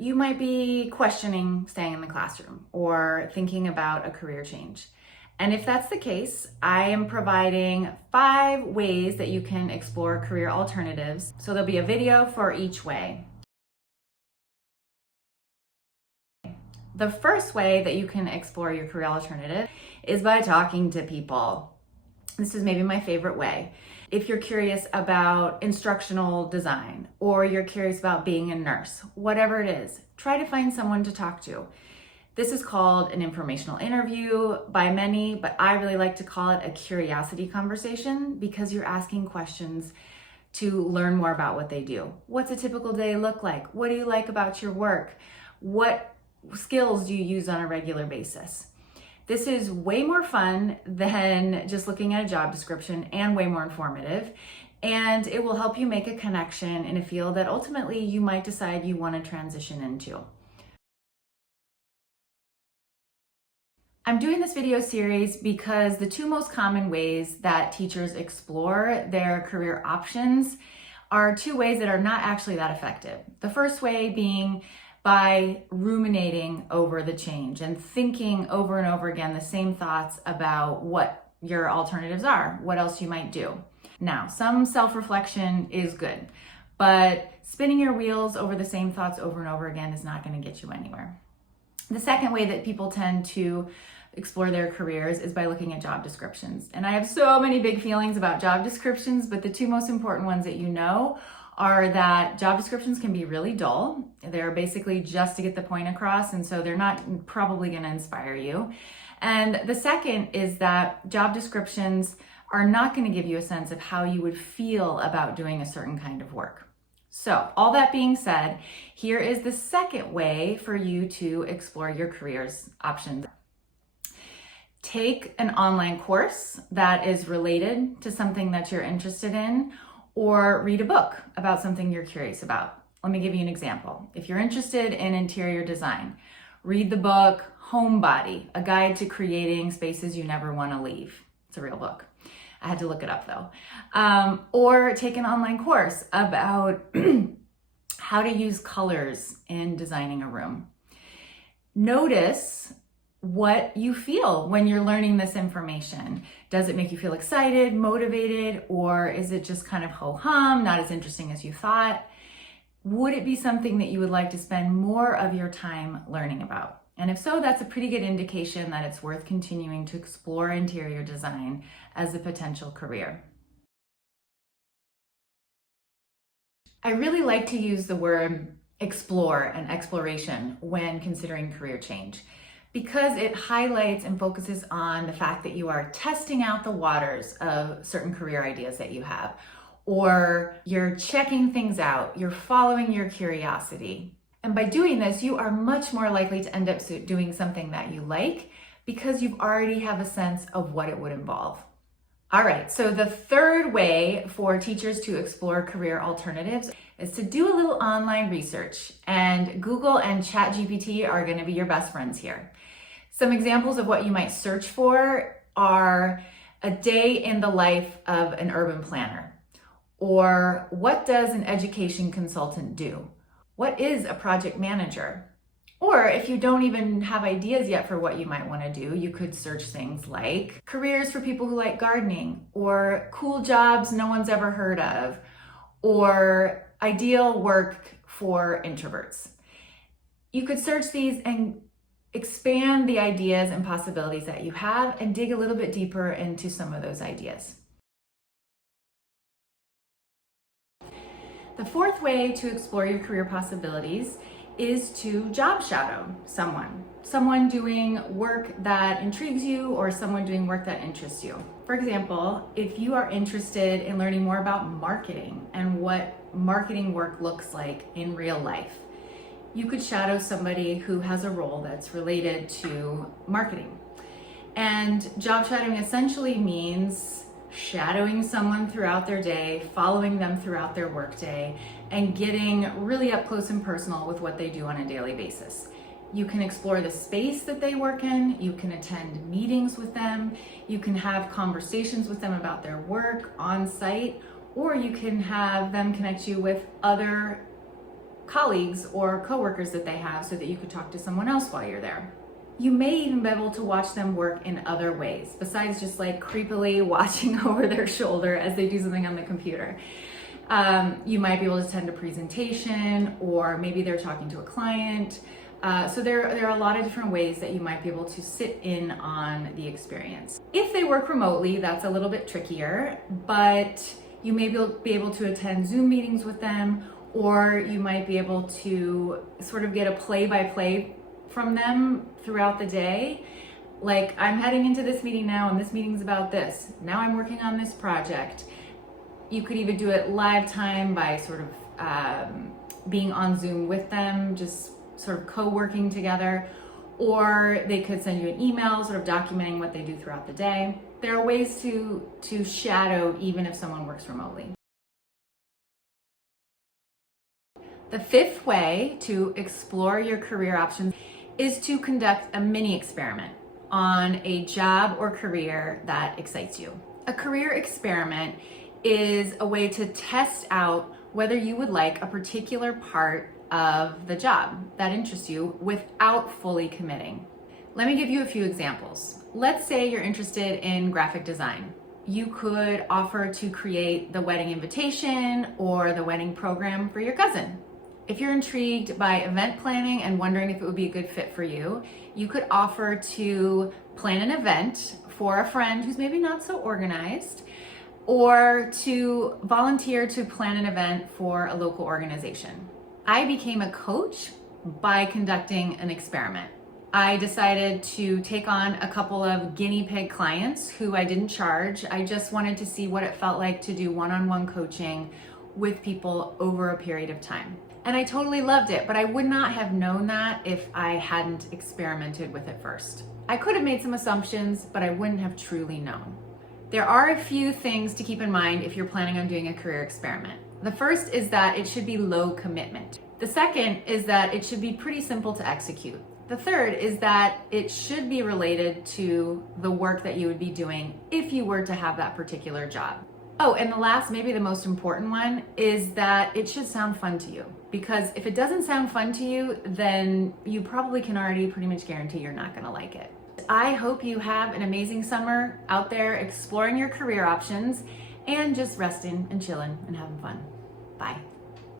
You might be questioning staying in the classroom or thinking about a career change. And if that's the case, I am providing 5 ways that you can explore career alternatives. So there'll be a video for each way. The first way that you can explore your career alternative is by talking to people. This is maybe my favorite way. If you're curious about instructional design or you're curious about being a nurse, whatever it is, try to find someone to talk to. This is called an informational interview by many, but I really like to call it a curiosity conversation because you're asking questions to learn more about what they do. What's a typical day look like? What do you like about your work? What skills do you use on a regular basis? This is way more fun than just looking at a job description and way more informative. And it will help you make a connection in a field that ultimately you might decide you want to transition into. I'm doing this video series because the 2 most common ways that teachers explore their career options are 2 ways that are not actually that effective. The first way being by ruminating over the change and thinking over and over again the same thoughts about what your alternatives are, what else you might do. Now, some self-reflection is good, but spinning your wheels over the same thoughts over and over again is not going to get you anywhere. The second way that people tend to explore their careers is by looking at job descriptions. And I have so many big feelings about job descriptions, but the 2 most important ones that you know are that job descriptions can be really dull. They're basically just to get the point across, and so they're not probably going to inspire you. And the second is that job descriptions are not going to give you a sense of how you would feel about doing a certain kind of work. So, all that being said, here is the second way for you to explore your careers options. Take an online course that is related to something that you're interested in, or read a book about something you're curious about. Let me give you an example. If you're interested in interior design, read the book Homebody, A Guide to Creating Spaces You Never Want to Leave. It's a real book. I had to look it up though. Or take an online course about how to use colors in designing a room. Notice what you feel when you're learning this information. Does it make you feel excited, motivated, or is it just kind of ho-hum, not as interesting as you thought? Would it be something that you would like to spend more of your time learning about? And if so, that's a pretty good indication that it's worth continuing to explore interior design as a potential career. I really like to use the word explore and exploration when considering career change, because it highlights and focuses on the fact that you are testing out the waters of certain career ideas that you have, or you're checking things out, you're following your curiosity. And by doing this, you are much more likely to end up doing something that you like because you already have a sense of what it would involve. All right, so the third way for teachers to explore career alternatives is to do a little online research, and Google and ChatGPT are going to be your best friends here. Some examples of what you might search for are a day in the life of an urban planner, or what does an education consultant do? What is a project manager? Or if you don't even have ideas yet for what you might want to do, you could search things like careers for people who like gardening, or cool jobs no one's ever heard of, or ideal work for introverts. You could search these and expand the ideas and possibilities that you have and dig a little bit deeper into some of those ideas. The fourth way to explore your career possibilities is to job shadow someone doing work that intrigues you or someone doing work that interests you. For example, if you are interested in learning more about marketing and what marketing work looks like in real life, you could shadow somebody who has a role that's related to marketing. And job shadowing essentially means shadowing someone throughout their day, following them throughout their workday, and getting really up close and personal with what they do on a daily basis. You can explore the space that they work in, you can attend meetings with them, you can have conversations with them about their work on site, or you can have them connect you with other colleagues or coworkers that they have so that you could talk to someone else while you're there. You may even be able to watch them work in other ways, besides just like creepily watching over their shoulder as they do something on the computer. You might be able to attend a presentation, or maybe they're talking to a client. So there are a lot of different ways that you might be able to sit in on the experience. If they work remotely, that's a little bit trickier, but you may be able to attend Zoom meetings with them, or you might be able to sort of get a play-by-play from them throughout the day. Like, I'm heading into this meeting now, and this meeting's about this. Now I'm working on this project. You could even do it live time by sort of being on Zoom with them, just sort of co-working together, or they could send you an email sort of documenting what they do throughout the day. There are ways to shadow even if someone works remotely. The fifth way to explore your career options is to conduct a mini experiment on a job or career that excites you. A career experiment is a way to test out whether you would like a particular part of the job that interests you without fully committing. Let me give you a few examples. Let's say you're interested in graphic design. You could offer to create the wedding invitation or the wedding program for your cousin. If you're intrigued by event planning and wondering if it would be a good fit for you, you could offer to plan an event for a friend who's maybe not so organized, or to volunteer to plan an event for a local organization. I became a coach by conducting an experiment. I decided to take on a couple of guinea pig clients who I didn't charge. I just wanted to see what it felt like to do one-on-one coaching with people over a period of time. And I totally loved it, but I would not have known that if I hadn't experimented with it first. I could have made some assumptions, but I wouldn't have truly known. There are a few things to keep in mind if you're planning on doing a career experiment. The first is that it should be low commitment. The second is that it should be pretty simple to execute. The third is that it should be related to the work that you would be doing if you were to have that particular job. Oh, and the last, maybe the most important one, is that it should sound fun to you. Because if it doesn't sound fun to you, then you probably can already pretty much guarantee you're not gonna like it. I hope you have an amazing summer out there exploring your career options and just resting and chilling and having fun. Bye.